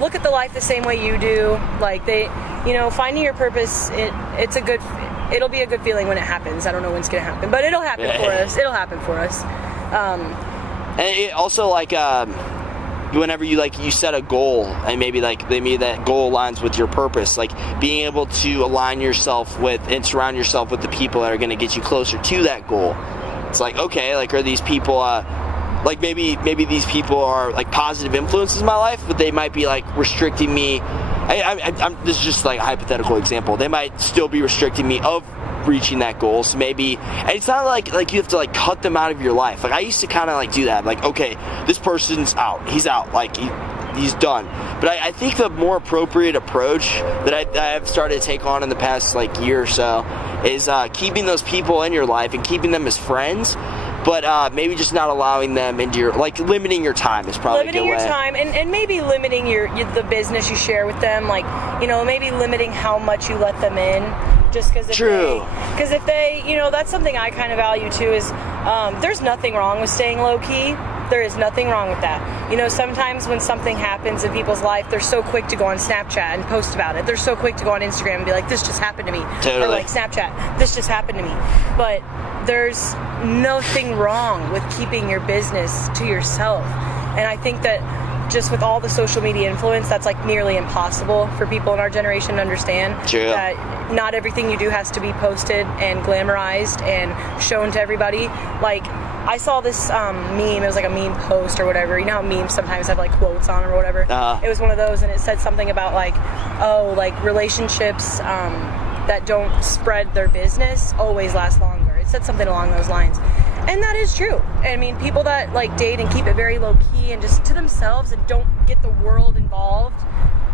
look at the life the same way you do. Like, finding your purpose, it'll be a good feeling when it happins. I don't know when it's gonna happen, but it'll happen for us. It'll happen for us. And it also, like, whenever you set a goal, and maybe that goal aligns with your purpose, like being able to align yourself with and surround yourself with the people that are going to get you closer to that goal. It's like, okay, like, are these people like maybe these people are like positive influences in my life, but they might be like restricting me. This is just like a hypothetical example. They might still be restricting me of reaching that goal. So maybe, and it's not like you have to like cut them out of your life. Like, I used to kind of like do that. Like, okay, this person's out. He's out. Like, he's done. But I think the more appropriate approach that I've started to take on in the past like year or so is keeping those people in your life and keeping them as friends, but maybe just not allowing them into your, like, limiting your time is probably a good way. Limiting your time, and maybe limiting the business you share with them, like, maybe limiting how much you let them in, just because if they, that's something I kind of value too, is there's nothing wrong with staying low-key. There is nothing wrong with that. Sometimes when something happens in people's life, they're so quick to go on Snapchat and post about it. They're so quick to go on Instagram and be like, this just happened to me. Totally. Or like, Snapchat, this just happened to me. But there's nothing wrong with keeping your business to yourself. And I think that just with all the social media influence, that's like nearly impossible for people in our generation to understand. True. That not everything you do has to be posted and glamorized and shown to everybody. Like, I saw this meme, it was like a meme post or whatever. You know how memes sometimes have like quotes on them or whatever? It was one of those, and it said something about like, relationships that don't spread their business always last longer. It said something along those lines. And that is true. I mean, people that like date and keep it very low key and just to themselves and don't get the world involved,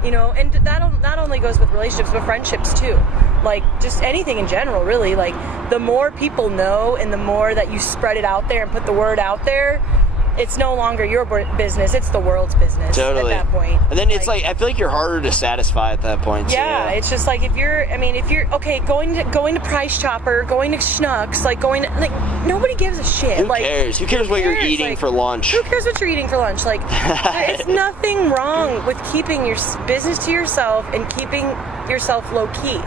and that not only goes with relationships, but friendships too. Like, just anything in general, really. Like, the more people know and the more that you spread it out there and put the word out there, it's no longer your business, it's the world's business. Totally. At that point. And then it's like, I feel like you're harder to satisfy at that point, yeah, too. it's just like, if you're okay, going to Price Chopper, going to Schnucks, like nobody gives a shit. Who cares? Who cares what you're eating for lunch? Who cares what you're eating for lunch? Like, there's nothing wrong with keeping your business to yourself and keeping yourself low key.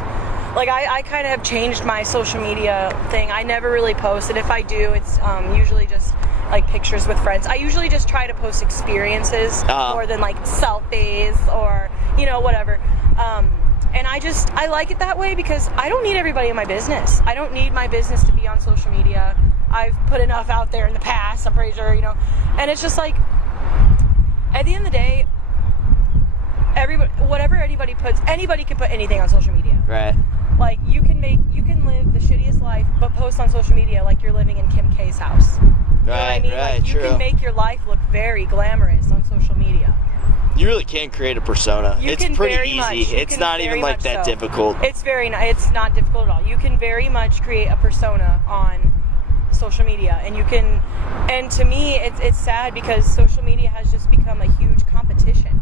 Like, I kind of have changed my social media thing. I never really post, and if I do, it's usually just like pictures with friends. I usually just try to post experiences more than like selfies or, you know, whatever. And I like it that way because I don't need everybody in my business. I don't need my business to be on social media. I've put enough out there in the past, I'm pretty sure, you know. And it's just like, at the end of the day, whatever anybody puts, anybody can put anything on social media. Right. Like, you can live the shittiest life, but post on social media like you're living in Kim K's house. You know what I mean? Right, like, you can make your life look very glamorous on social media. You really can create a persona. It's pretty easy. It's not even like that difficult. It's not difficult at all. You can very much create a persona on social media, and to me, it's sad because social media has just become a huge competition.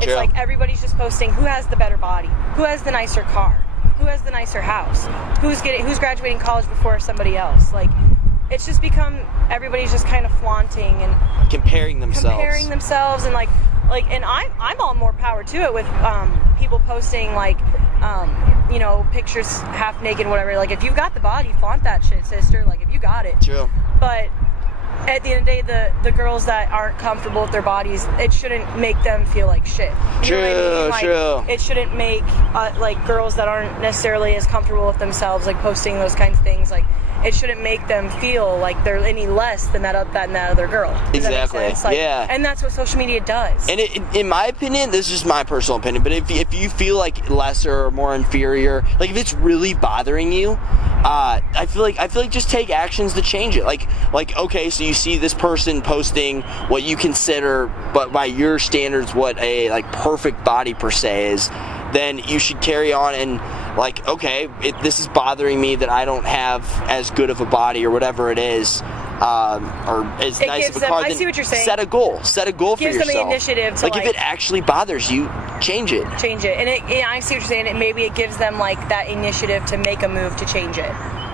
It's like everybody's just posting who has the better body, who has the nicer car, who has the nicer house, who's graduating college before somebody else. Like, it's just become, everybody's just kind of flaunting and comparing themselves and like and I'm all more power to it with people posting like you know, pictures half naked, whatever. Like, if you've got the body, flaunt that shit, sister. Like, if you got it. True. But at the end of the day, the girls that aren't comfortable with their bodies, it shouldn't make them feel like shit. You know what I mean? Like, true. It shouldn't make like girls that aren't necessarily as comfortable with themselves, like posting those kinds of things, like, it shouldn't make them feel like they're any less than that other girl. Does exactly. that make sense? Like, yeah. And that's what social media does. And in my opinion, this is just my personal opinion, but if you feel like lesser or more inferior, like if it's really bothering you, I feel like just take actions to change it. Like okay, so you see this person posting what you consider, but by your standards, what a like perfect body per se is, then you should carry on and like, okay, this is bothering me that I don't have as good of a body or whatever it is, or as nice of a car. I see what you're saying. Set a goal for yourself. Gives them the initiative to like if it actually bothers you, change it. And I see what you're saying. Maybe it gives them like that initiative to make a move to change it.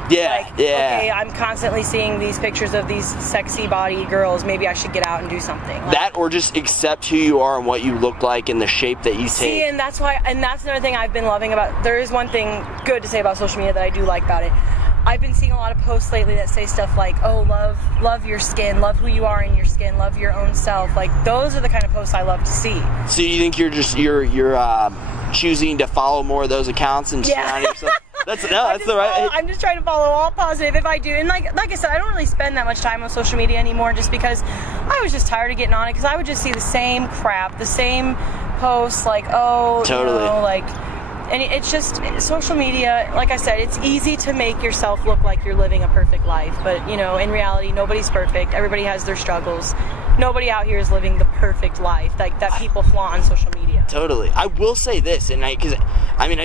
Yeah, like, okay, I'm constantly seeing these pictures of these sexy body girls. Maybe I should get out and do something. Like, that, or just accept who you are and what you look like and the shape that you take. See, and that's another thing I've been loving about. There is one thing good to say about social media that I do like about it. I've been seeing a lot of posts lately that say stuff like, "Oh, love your skin, love who you are in your skin, love your own self." Like, those are the kind of posts I love to see. So you think you're choosing to follow more of those accounts and surround yourself? That's the right. I'm just trying to follow all positive if I do. And like I said, I don't really spend that much time on social media anymore, just because I was just tired of getting on it. Because I would just see the same crap, the same posts, like, oh, totally. You know, like. And it's just, social media, like I said, it's easy to make yourself look like you're living a perfect life. But, you know, in reality, nobody's perfect. Everybody has their struggles. Nobody out here is living the perfect life that people flaunt on social media. Totally. I will say this, and because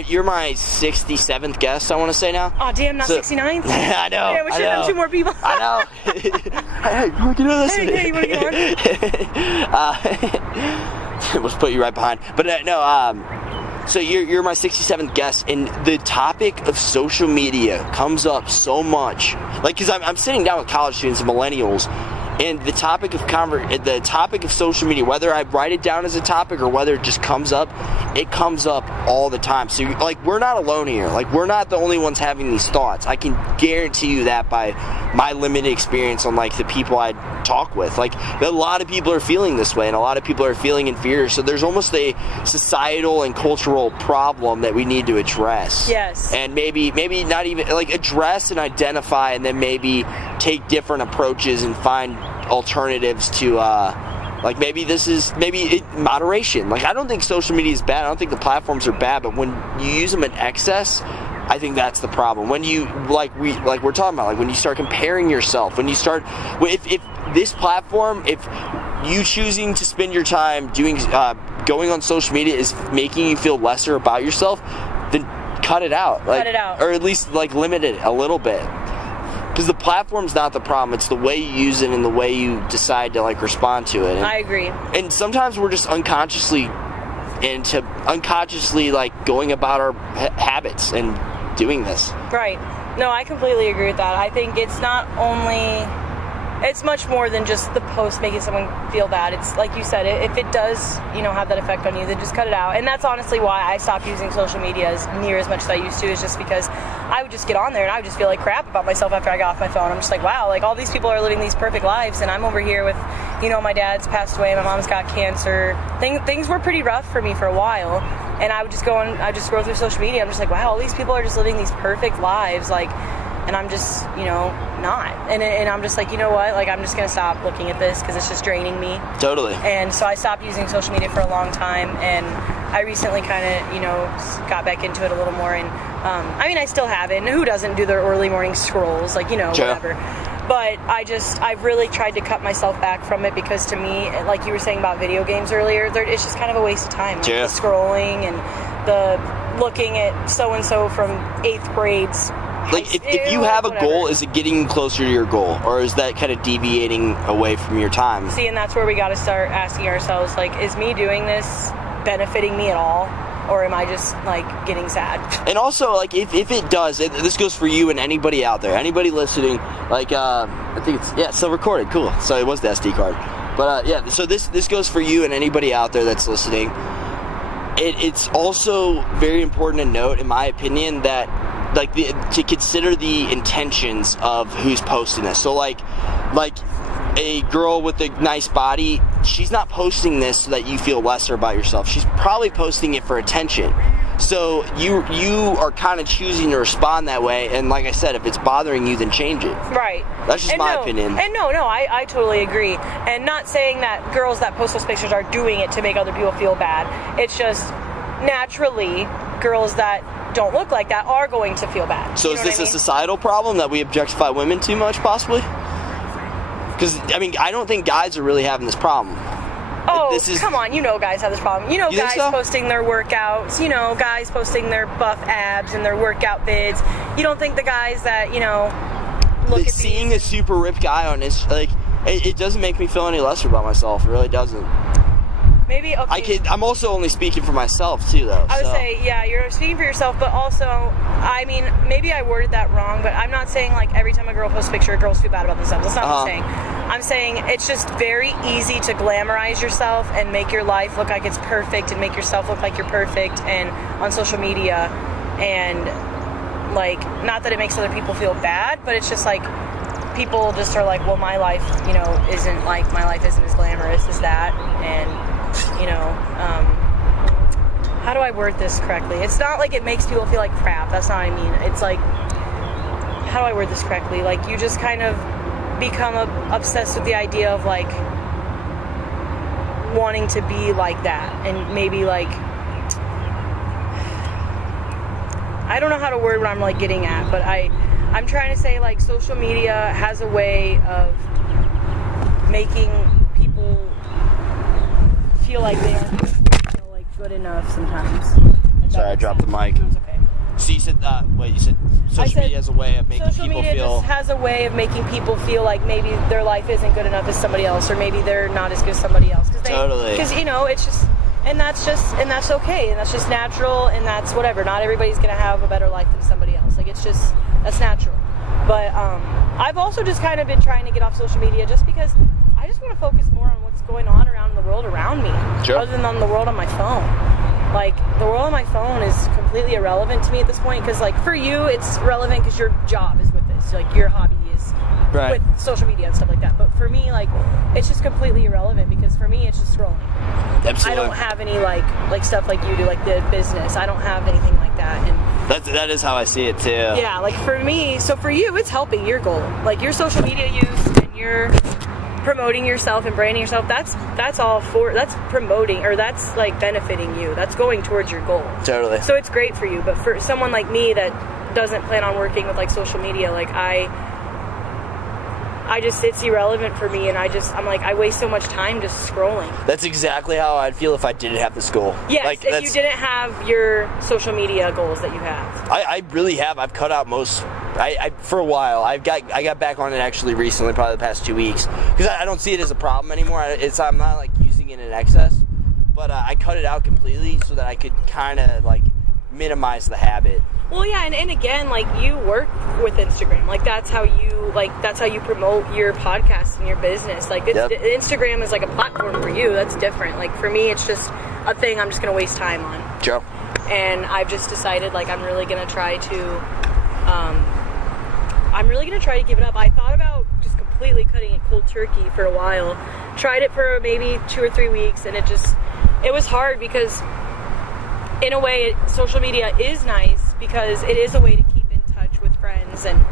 you're my 67th guest, I want to say now. Oh, damn, not 69th? I know. Yeah, we should have 2 more people. I know. Hey, you want to get on this? Hey, you want to get on? Let's put you right behind. But so you're my 67th guest, and the topic of social media comes up so much. Like, because I'm sitting down with college students and millennials, and the topic of social media, whether I write it down as a topic or whether it just comes up, it comes up all the time. So, like, we're not alone here. Like, we're not the only ones having these thoughts. I can guarantee you that by my limited experience on, like, the people I talk with. Like, a lot of people are feeling this way, and a lot of people are feeling inferior. So there's almost a societal and cultural problem that we need to address. Yes. And maybe not even, like, address and identify, and then maybe take different approaches and find alternatives to like moderation. Like, I don't think social media is bad. I don't think the platforms are bad, but when you use them in excess, I think that's the problem. When you we're talking about, like, when you start comparing yourself, when you start if this platform, if you choosing to spend your time doing going on social media is making you feel lesser about yourself, then cut it out. Like, cut it out. Or at least, like, limit it a little bit. because the platform's not the problem. It's the way you use it and the way you decide to like respond to it. And, I agree. And sometimes we're just unconsciously like going about our habits and doing this. Right. No, I completely agree with that. I think it's not only, it's much more than just the post making someone feel bad. It's like you said, if it does, have that effect on you, then just cut it out. And that's honestly why I stopped using social media as much as I used to, is just because I would just get on there and I would just feel like crap about myself after I got off my phone. I'm just like, wow, like all these people are living these perfect lives, and I'm over here with, my dad's passed away, my mom's got cancer. Things were pretty rough for me for a while, and I would just scroll through social media. I'm just like, wow, all these people are just living these perfect lives, like, and I'm just, not. And I'm just like, you know what? Like, I'm just going to stop looking at this because it's just draining me. Totally. And so I stopped using social media for a long time, and I recently kind of, got back into it a little more. And, I still have it. And who doesn't do their early morning scrolls? Like, whatever. But I've really tried to cut myself back from it, because to me, like you were saying about video games earlier, it's just kind of a waste of time. Like the scrolling and the looking at so-and-so from 8th grade's. Like, if you have a goal, is it getting closer to your goal, or is that kind of deviating away from your time? See, and that's where we got to start asking ourselves, like, is me doing this benefiting me at all, or am I just, like, getting sad? And also, like, if it does, this goes for you and anybody out there, anybody listening, like, I think it's still recorded, cool, so it was the SD card. But, so this goes for you and anybody out there that's listening. It's also very important to note, in my opinion, that like to consider the intentions of who's posting this. So like a girl with a nice body, she's not posting this so that you feel lesser about yourself. She's probably posting it for attention. So you are kind of choosing to respond that way, and like I said, if it's bothering you, then change it. Right. That's just my opinion. And I totally agree. And not saying that girls that post those pictures are doing it to make other people feel bad. It's just naturally girls that don't look like that are going to feel bad. So is this a societal problem that we objectify women too much, possibly? Because, I don't think guys are really having this problem. Oh, come on, guys have this problem. Guys posting their workouts, guys posting their buff abs and their workout vids. You don't think the guys that, look at seeing a super ripped guy on this, like, it doesn't make me feel any lesser about myself. It really doesn't. Maybe, okay. I'm also only speaking for myself, too, though. I would say, yeah, you're speaking for yourself, but also, maybe I worded that wrong, but I'm not saying, like, every time a girl posts a picture, girls feel bad about themselves. That's not what I'm saying. I'm saying it's just very easy to glamorize yourself and make your life look like it's perfect and make yourself look like you're perfect and on social media. And, like, not that it makes other people feel bad, but it's just, like, people just are like, well, my life, isn't, like, my life isn't as glamorous as that, and how do I word this correctly? It's not like it makes people feel like crap. That's not what I mean. It's like, how do I word this correctly? Like, you just kind of become obsessed with the idea of, like, wanting to be like that. And maybe, like, I don't know how to word what I'm, like, getting at, but I'm trying to say, like, social media has a way of making people feel like they aren't good enough sometimes. Sorry, I dropped the mic. No, it's okay. So you said, you said social media has a way of making people feel... Social media just has a way of making people feel like maybe their life isn't good enough as somebody else, or maybe they're not as good as somebody else. Totally. Because, it's just... And that's okay, and that's just natural, and that's whatever. Not everybody's going to have a better life than somebody else. Like, it's just... That's natural. But I've also just kind of been trying to get off social media just because I just want to focus more on what's going on around the world around me, other than on the world on my phone. Like, the world on my phone is completely irrelevant to me at this point, because, like, for you, it's relevant because your job is with this. Like, your hobby is with social media and stuff like that. But for me, like, it's just completely irrelevant, because for me, it's just scrolling. Absolutely. I don't have any, like stuff like you do, like the business. I don't have anything like that. And that is how I see it, too. Yeah, like, for me, so for you, it's helping your goal. Like, your social media use and your... promoting yourself and branding yourself, that's promoting, or that's like benefiting you. That's going towards your goal. Totally. So it's great for you. But for someone like me that doesn't plan on working with like social media, like I just, it's irrelevant for me, and I'm like, I waste so much time just scrolling. That's exactly how I'd feel if I didn't have this goal. Yes, like, if you didn't have your social media goals that you have. I really have. I've cut out most I for a while. I got back on it actually recently, probably the past 2 weeks, because I don't see it as a problem anymore. I'm not like using it in excess, but I cut it out completely so that I could kind of like minimize the habit. Well, yeah, and again, like, you work with Instagram. Like, that's how you promote your podcast and your business. Like, Instagram is like a platform for you. That's different. Like, for me, it's just a thing I'm just going to waste time on. Sure. And I've just decided, like, I'm really going to try to give it up. I thought about just completely cutting it cold turkey for a while. Tried it for maybe 2 or 3 weeks, and it was hard because, in a way, social media is nice because it is a way to keep in touch with friends and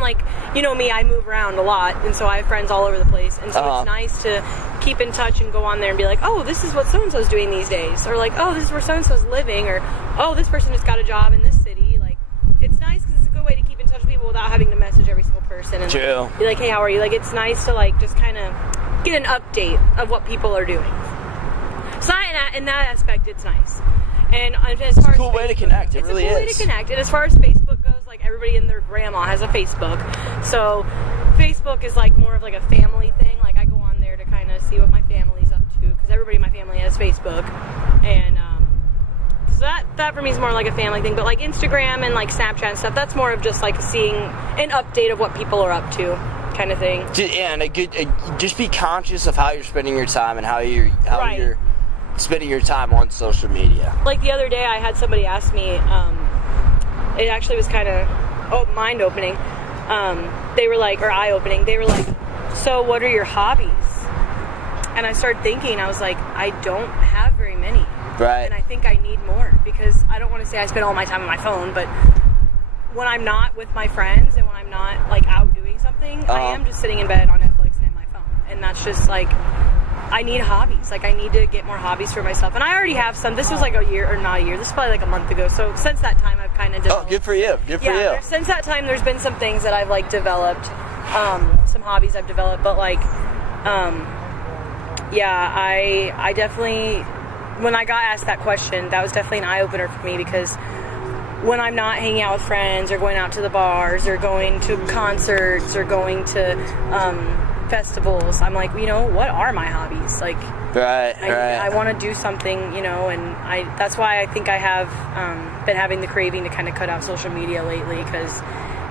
like, you know me, I move around a lot, and so I have friends all over the place, and so it's nice to keep in touch and go on there and be like, oh, this is what so-and-so's doing these days, or like, oh, this is where so-and-so's living, or oh, this person just got a job in this city. Like, it's nice because it's a good way to keep in touch with people without having to message every single person and like, be like, hey, how are you? Like, it's nice to like just kind of get an update of what people are doing. So in that aspect, it's nice. And as far it's a cool way to connect. It really is. It's a cool way to connect. And as far as Facebook goes, like, everybody and their grandma has a Facebook. So Facebook is like more of like a family thing. Like, I go on there to kind of see what my family's up to because everybody in my family has Facebook. And so that for me is more like a family thing. But like Instagram and like Snapchat and stuff, that's more of just like seeing an update of what people are up to, kind of thing. Yeah, and just be conscious of how you're spending your time and how you're spending your time on social media. Like the other day, I had somebody ask me, it actually was kind of mind-opening. They were like, or eye-opening, they were like, so what are your hobbies? And I started thinking, I was like, I don't have very many. Right. And I think I need more because I don't want to say I spend all my time on my phone, but when I'm not with my friends and when I'm not like out doing something, I am just sitting in bed on Netflix and in my phone. And that's just like, I need hobbies. Like, I need to get more hobbies for myself. And I already have some. This was like a year, or not a year. This is probably like a month ago. So since that time, I've kind of developed. Oh, good for you. Good for you. Since that time, there's been some things that I've like developed, some hobbies I've developed. But like, I definitely, when I got asked that question, that was definitely an eye opener for me because when I'm not hanging out with friends or going out to the bars or going to concerts or going to festivals, I'm like, you know, what are my hobbies? Like, I want to do something, you know, and that's why I think I have been having the craving to kind of cut out social media lately because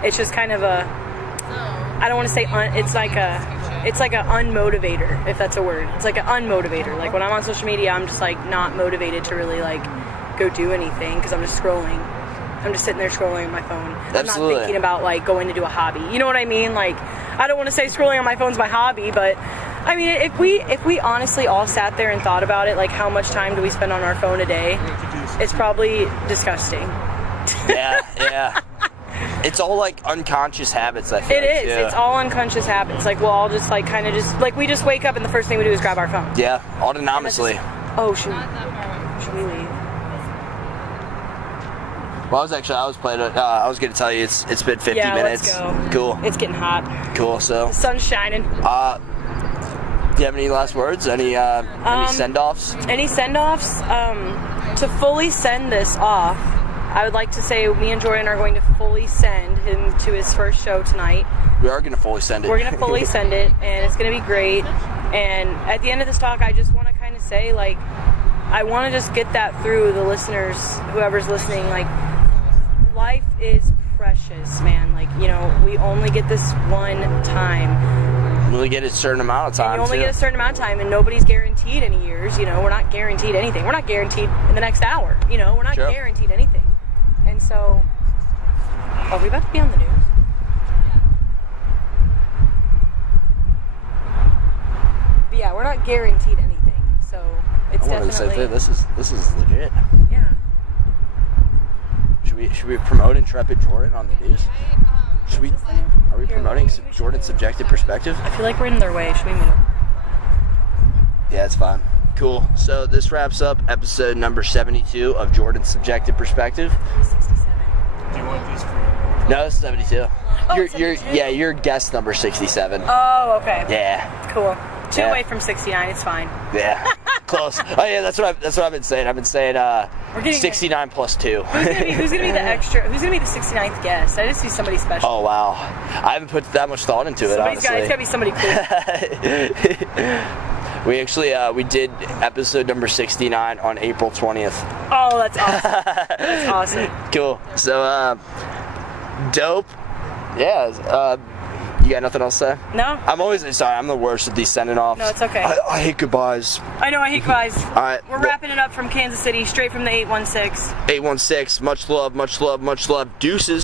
it's just kind of I don't want to say it's like a unmotivator, if that's a word. It's like an unmotivator. Like, when I'm on social media, I'm just like not motivated to really like go do anything because I'm just scrolling. I'm just sitting there scrolling on my phone. Absolutely. I'm not thinking about like going to do a hobby. You know what I mean? Like, I don't want to say scrolling on my phone's my hobby, but I mean, if we honestly all sat there and thought about it, like how much time do we spend on our phone a day? It's probably disgusting. Yeah. It's all like unconscious habits, I feel. It is. Yeah. It's all unconscious habits. Like, we'll all just like kind of just like we just wake up and the first thing we do is grab our phone. Yeah, autonomously. Should we leave? Well, I was going to tell you it's been 50 minutes. Let's go. Cool. It's getting hot. Cool. So the sun's shining. Do you have any last words? Any send-offs? Any send-offs? To fully send this off, I would like to say me and Jordan are going to fully send him to his first show tonight. We are going to fully send it. We're going to fully send it, and it's going to be great. And at the end of this talk, I just want to kind of say, like, I want to just get that through the listeners, whoever's listening, like, life is precious, man. Like, you know, we only get this one time. You only get a certain amount of time. And you only get a certain amount of time, and nobody's guaranteed any years. You know, we're not guaranteed anything. We're not guaranteed in the next hour. You know, we're not guaranteed anything. And so, are we about to be on the news? But yeah, we're not guaranteed anything. So it's definitely. This is legit. Yeah. Should we promote Intrepid Jordan on the news? Are we promoting Jordan's subjective perspective? I feel like we're in their way. Should we move? Yeah, it's fine. Cool. So this wraps up episode number 72 of Jordan's subjective perspective. 67. Do you want these for? No, it's 72. Oh, You're guest number 67. Oh, okay. Yeah. Cool. Two away from 69. It's fine. Yeah. Close. Oh yeah, that's what I've been saying. I've been saying 69 plus 2. Who's gonna be the extra? Who's gonna be the 69th guest? I just see somebody special. Oh wow, I haven't put that much thought into it. Honestly, it's gotta be somebody cool. We actually we did episode number 69 on April 20th. Oh, that's awesome. That's awesome. Cool. So dope. Yeah. You got nothing else to say? No. I'm always sorry. I'm the worst at these sending offs. No, it's okay. I hate goodbyes. I know. I hate goodbyes. All right. We're wrapping it up from Kansas City, straight from the 816. 816. Much love. Much love. Much love. Deuces.